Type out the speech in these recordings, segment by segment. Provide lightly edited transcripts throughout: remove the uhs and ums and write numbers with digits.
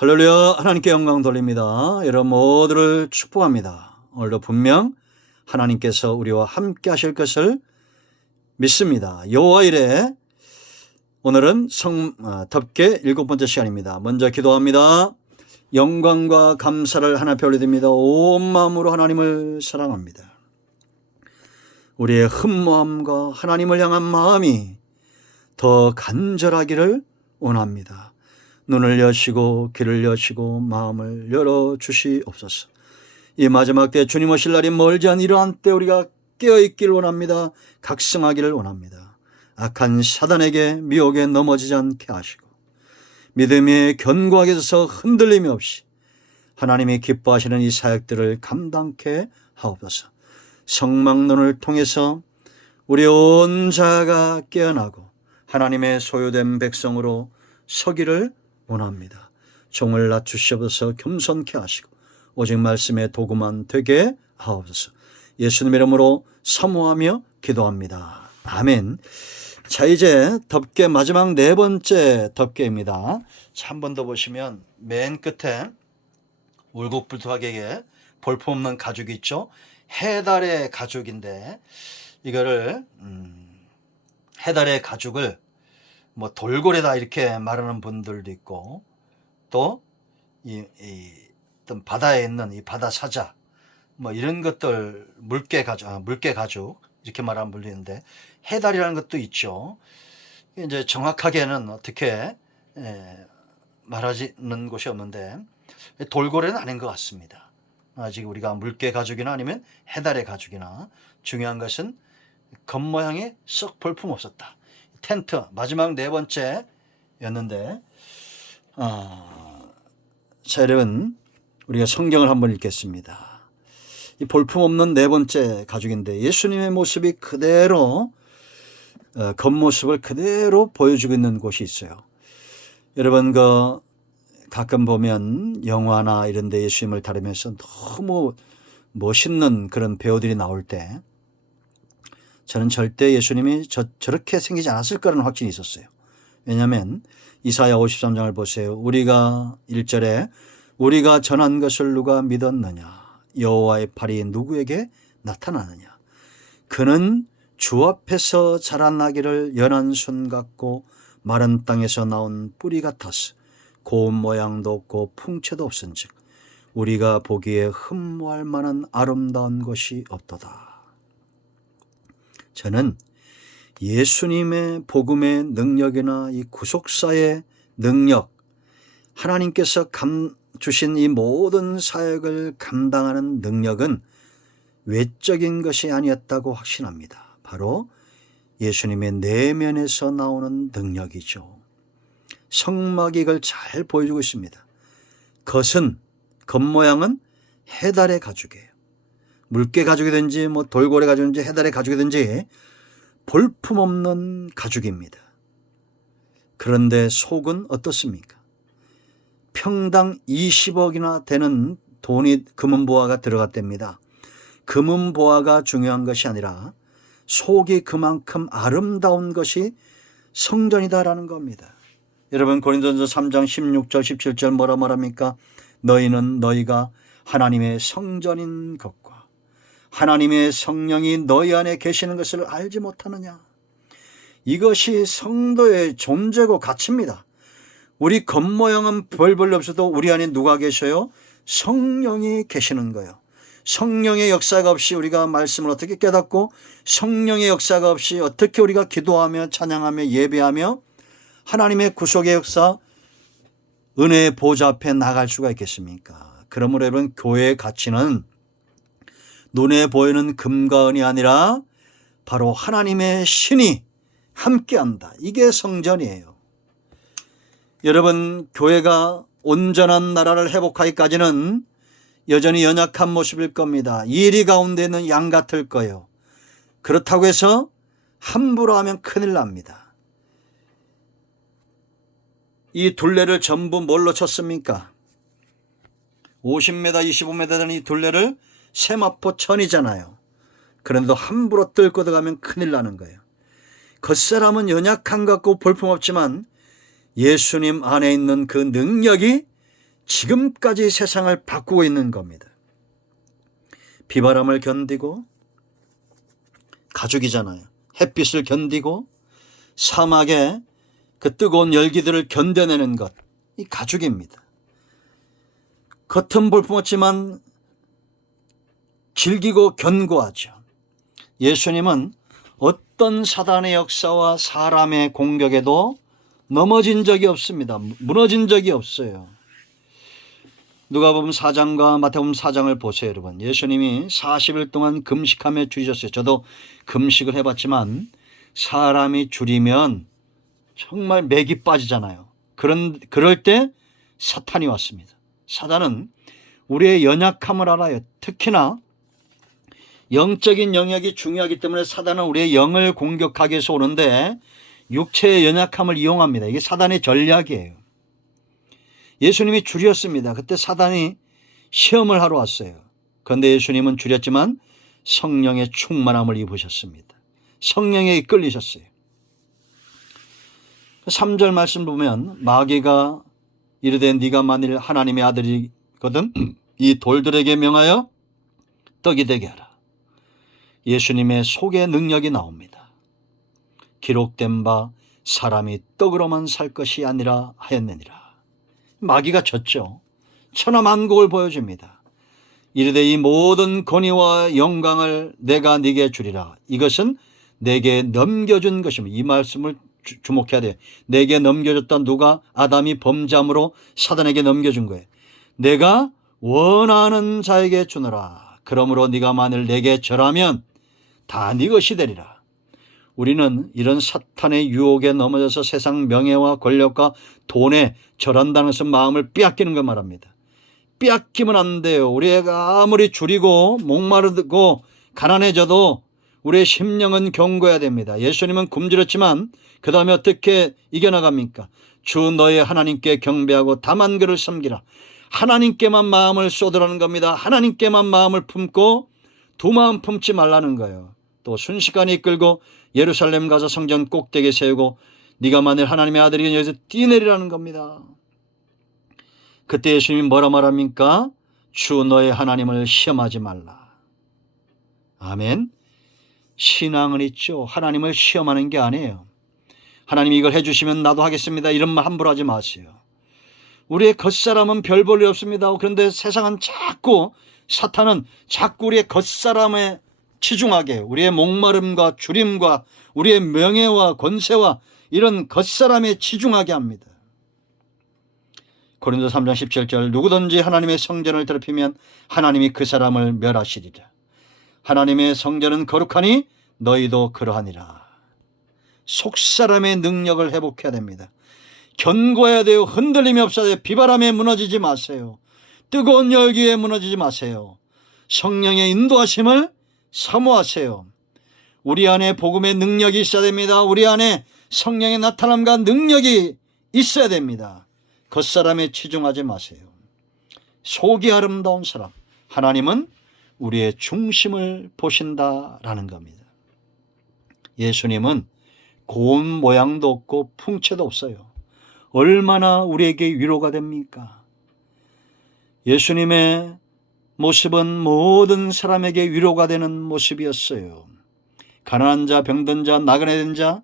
할렐루야. 하나님께 영광 돌립니다. 여러분 모두를 축복합니다. 오늘도 분명 하나님께서 우리와 함께 하실 것을 믿습니다. 여호와 이레 오늘은 덮개 7번째 시간입니다. 먼저 기도합니다. 영광과 감사를 하나님께 올려드립니다. 온 마음으로 하나님을 사랑합니다. 우리의 흠모함과 하나님을 향한 마음이 더 간절하기를 원합니다. 눈을 여시고 귀를 여시고 마음을 열어주시옵소서. 이 마지막 때 주님 오실 날이 멀지 않은 이러한 때 우리가 깨어있기를 원합니다. 각성하기를 원합니다. 악한 사단에게 미혹에 넘어지지 않게 하시고 믿음의 견고하게 서서 흔들림이 없이 하나님이 기뻐하시는 이 사역들을 감당케 하옵소서. 성막론을 통해서 우리 온 자가 깨어나고 하나님의 소유된 백성으로 서기를 원합니다. 종을 낮추시옵소서. 겸손케 하시고 오직 말씀의 도구만 되게 하옵소서. 예수님 이름으로 사모하며 기도합니다. 아멘. 자, 이제 덮개 마지막 4번째 덮개입니다. 자, 한 번 더 보시면 맨 끝에 울긋불긋하게 볼품없는 가죽이 있죠. 해달의 가죽인데 이거를 해달의 가죽을 뭐 돌고래다 이렇게 말하는 분들도 있고 또 어떤 바다에 있는 이 바다 사자 뭐 이런 것들 물개 가죽 이렇게 말하는 분도 있는데 해달이라는 것도 있죠. 이제 정확하게는 어떻게 말하지는 곳이 없는데 돌고래는 아닌 것 같습니다. 아직 우리가 물개 가죽이나 아니면 해달의 가죽이나 중요한 것은 겉모양이 썩 볼품 없었다. 텐트 마지막 4번째였는데 자, 여러분 우리가 성경을 한번 읽겠습니다. 이 볼품없는 4번째 가죽인데 예수님의 모습이 그대로 겉모습을 그대로 보여주고 있는 곳이 있어요. 여러분 가끔 보면 영화나 이런 데 예수님을 다루면서 너무 멋있는 그런 배우들이 나올 때 저는 절대 예수님이 저렇게 생기지 않았을 거라는 확신이 있었어요. 왜냐하면 이사야 53장을 보세요. 우리가 1절에 우리가 전한 것을 누가 믿었느냐. 여호와의 팔이 누구에게 나타나느냐. 그는 주 앞에서 자라나기를 연한 손 같고 마른 땅에서 나온 뿌리 같아서 고운 모양도 없고 풍채도 없은즉 우리가 보기에 흠모할 만한 아름다운 것이 없도다. 저는 예수님의 복음의 능력이나 이 구속사의 능력, 하나님께서 주신 이 모든 사역을 감당하는 능력은 외적인 것이 아니었다고 확신합니다. 바로 예수님의 내면에서 나오는 능력이죠. 성막이 이걸 잘 보여주고 있습니다. 겉모양은 해달의 가죽이에요. 물개 가죽이든지 뭐 돌고래 가죽이든지 해달의 가죽이든지 볼품없는 가죽입니다. 그런데 속은 어떻습니까? 평당 20억이나 되는 돈이 금은보화가 들어갔답니다. 금은보화가 중요한 것이 아니라 속이 그만큼 아름다운 것이 성전이다라는 겁니다. 여러분 고린도전서 3장 16절 17절 뭐라 말합니까? 너희가 하나님의 성전인 것과 하나님의 성령이 너희 안에 계시는 것을 알지 못하느냐. 이것이 성도의 존재고 가치입니다. 우리 겉모양은 별볼로 없어도 우리 안에 누가 계셔요? 성령이 계시는 거예요. 성령의 역사가 없이 우리가 말씀을 어떻게 깨닫고 성령의 역사가 없이 어떻게 우리가 기도하며 찬양하며 예배하며 하나님의 구속의 역사 은혜의 보좌 앞에 나갈 수가 있겠습니까? 그러므로 여러분 교회의 가치는 눈에 보이는 금과 은이 아니라 바로 하나님의 신이 함께한다. 이게 성전이에요. 여러분 교회가 온전한 나라를 회복하기까지는 여전히 연약한 모습일 겁니다. 이리 가운데 있는 양 같을 거예요. 그렇다고 해서 함부로 하면 큰일 납니다. 이 둘레를 전부 뭘로 쳤습니까? 50m, 25m 되는 이 둘레를 세마포 천이잖아요. 그런데도 함부로 뚫고 들어가면 큰일 나는 거예요. 겉사람은 연약한 것 같고 볼품없지만 예수님 안에 있는 그 능력이 지금까지 세상을 바꾸고 있는 겁니다. 비바람을 견디고, 가죽이잖아요. 햇빛을 견디고 사막의 그 뜨거운 열기들을 견뎌내는 것, 이 가죽입니다. 겉은 볼품없지만 질기고 견고하죠. 예수님은 어떤 사단의 역사와 사람의 공격에도 넘어진 적이 없습니다. 무너진 적이 없어요. 누가복음 4장과 마태복음 4장을 보세요, 여러분. 예수님이 40일 동안 금식하며 줄이셨어요. 저도 금식을 해봤지만 사람이 줄이면 정말 맥이 빠지잖아요. 그럴 때 사탄이 왔습니다. 사단은 우리의 연약함을 알아요. 특히나 영적인 영역이 중요하기 때문에 사단은 우리의 영을 공격하기 위해서 오는데 육체의 연약함을 이용합니다. 이게 사단의 전략이에요. 예수님이 줄였습니다. 그때 사단이 시험을 하러 왔어요. 그런데 예수님은 줄였지만 성령의 충만함을 입으셨습니다. 성령에 이끌리셨어요. 3절 말씀 보면 마귀가 이르되 네가 만일 하나님의 아들이거든 이 돌들에게 명하여 떡이 되게 하라. 예수님의 속의 능력이 나옵니다. 기록된 바 사람이 떡으로만 살 것이 아니라 하였느니라. 마귀가 졌죠. 천하만국을 보여줍니다. 이르되 이 모든 권위와 영광을 내가 네게 주리라. 이것은 내게 넘겨준 것입니다. 이 말씀을 주목해야 돼요. 내게 넘겨줬다. 누가? 아담이 범죄함으로 사단에게 넘겨준 거예요. 내가 원하는 자에게 주노라. 그러므로 네가 만일 내게 절하면 다 네 것이 되리라. 우리는 이런 사탄의 유혹에 넘어져서 세상 명예와 권력과 돈에 절한다는 것은 마음을 빼앗기는 걸 말합니다. 빼앗기면 안 돼요. 우리가 아무리 줄이고 목마르고 가난해져도 우리의 심령은 견고해야 됩니다. 예수님은 굶주렸지만 그 다음에 어떻게 이겨나갑니까? 주 너의 하나님께 경배하고 다만 그를 섬기라. 하나님께만 마음을 쏟으라는 겁니다. 하나님께만 마음을 품고 두 마음 품지 말라는 거예요. 또 순식간에 이끌고 예루살렘 가서 성전 꼭대기에 세우고 네가 만일 하나님의 아들이면 여기서 뛰내리라는 겁니다. 그때 예수님이 뭐라 말합니까? 주 너의 하나님을 시험하지 말라. 아멘. 신앙은 있죠. 하나님을 시험하는 게 아니에요. 하나님이 이걸 해주시면 나도 하겠습니다. 이런 말 함부로 하지 마세요. 우리의 겉사람은 별 볼일 없습니다. 그런데 세상은 사탄은 자꾸 우리의 겉사람에 치중하게 해요. 우리의 목마름과 주림과 우리의 명예와 권세와 이런 겉사람에 치중하게 합니다. 고린도 3장 17절 누구든지 하나님의 성전을 더럽히면 하나님이 그 사람을 멸하시리라. 하나님의 성전은 거룩하니 너희도 그러하니라. 속사람의 능력을 회복해야 됩니다. 견고해야 돼요. 흔들림이 없어야 돼요. 비바람에 무너지지 마세요. 뜨거운 열기에 무너지지 마세요. 성령의 인도하심을 사모하세요. 우리 안에 복음의 능력이 있어야 됩니다. 우리 안에 성령의 나타남과 능력이 있어야 됩니다. 겉사람에 치중하지 마세요. 속이 아름다운 사람, 하나님은 우리의 중심을 보신다라는 겁니다. 예수님은 고운 모양도 없고 풍채도 없어요. 얼마나 우리에게 위로가 됩니까? 예수님의 모습은 모든 사람에게 위로가 되는 모습이었어요. 가난한 자, 병든 자, 나그네 된 자,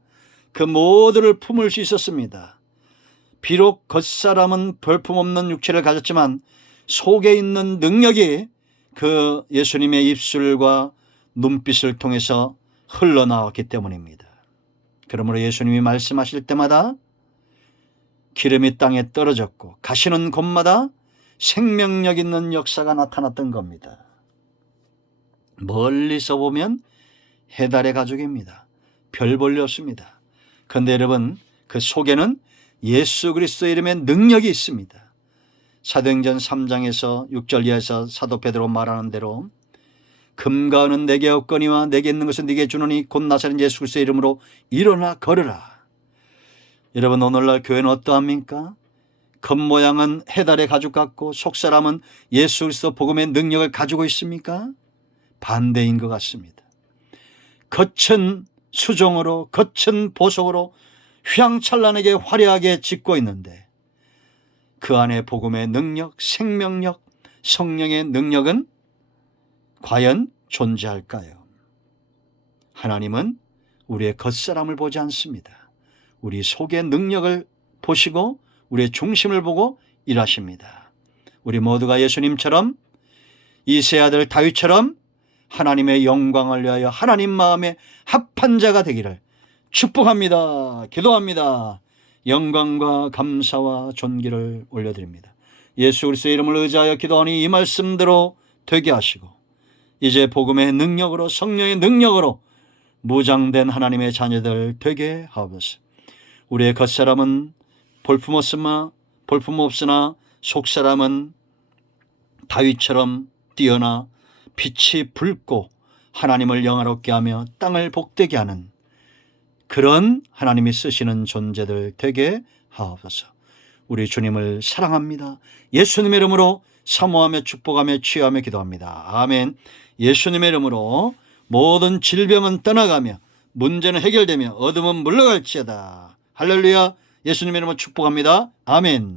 그 모두를 품을 수 있었습니다. 비록 겉사람은 볼품없는 육체를 가졌지만 속에 있는 능력이 그 예수님의 입술과 눈빛을 통해서 흘러나왔기 때문입니다. 그러므로 예수님이 말씀하실 때마다 기름이 땅에 떨어졌고 가시는 곳마다 생명력 있는 역사가 나타났던 겁니다. 멀리서 보면 해달의 가족입니다. 별 볼일 없습니다. 그런데 여러분 그 속에는 예수 그리스도의 이름의 능력이 있습니다. 사도행전 3장에서 6절 이하에서 사도 베드로 말하는 대로 금과 은은 내게 없거니와 내게 있는 것은 네게 주노니 곧 나사렛 예수 그리스도의 이름으로 일어나 걸으라. 여러분 오늘날 교회는 어떠합니까? 겉모양은 해달의 가죽 같고 속사람은 예수 그리스도 복음의 능력을 가지고 있습니까? 반대인 것 같습니다. 겉은 수종으로 겉은 보석으로 휘황찬란하게 화려하게 짓고 있는데 그 안에 복음의 능력, 생명력, 성령의 능력은 과연 존재할까요? 하나님은 우리의 겉사람을 보지 않습니다. 우리 속의 능력을 보시고 우리의 중심을 보고 일하십니다. 우리 모두가 예수님처럼 이세 아들 다윗처럼 하나님의 영광을 위하여 하나님 마음에 합한 자가 되기를 축복합니다. 기도합니다. 영광과 감사와 존귀를 올려드립니다. 예수 그리스도의 이름을 의지하여 기도하니 이 말씀대로 되게 하시고 이제 복음의 능력으로 성령의 능력으로 무장된 하나님의 자녀들 되게 하옵소서. 우리의 겉사람은 볼품없으나 속사람은 다윗처럼 뛰어나 빛이 붉고 하나님을 영화롭게 하며 땅을 복되게 하는 그런 하나님이 쓰시는 존재들 되게 하옵소서. 우리 주님을 사랑합니다. 예수님의 이름으로 사모하며 축복하며 취하며 기도합니다. 아멘. 예수님의 이름으로 모든 질병은 떠나가며 문제는 해결되며 어둠은 물러갈지어다. 할렐루야. 예수님의 이름으로 축복합니다. 아멘.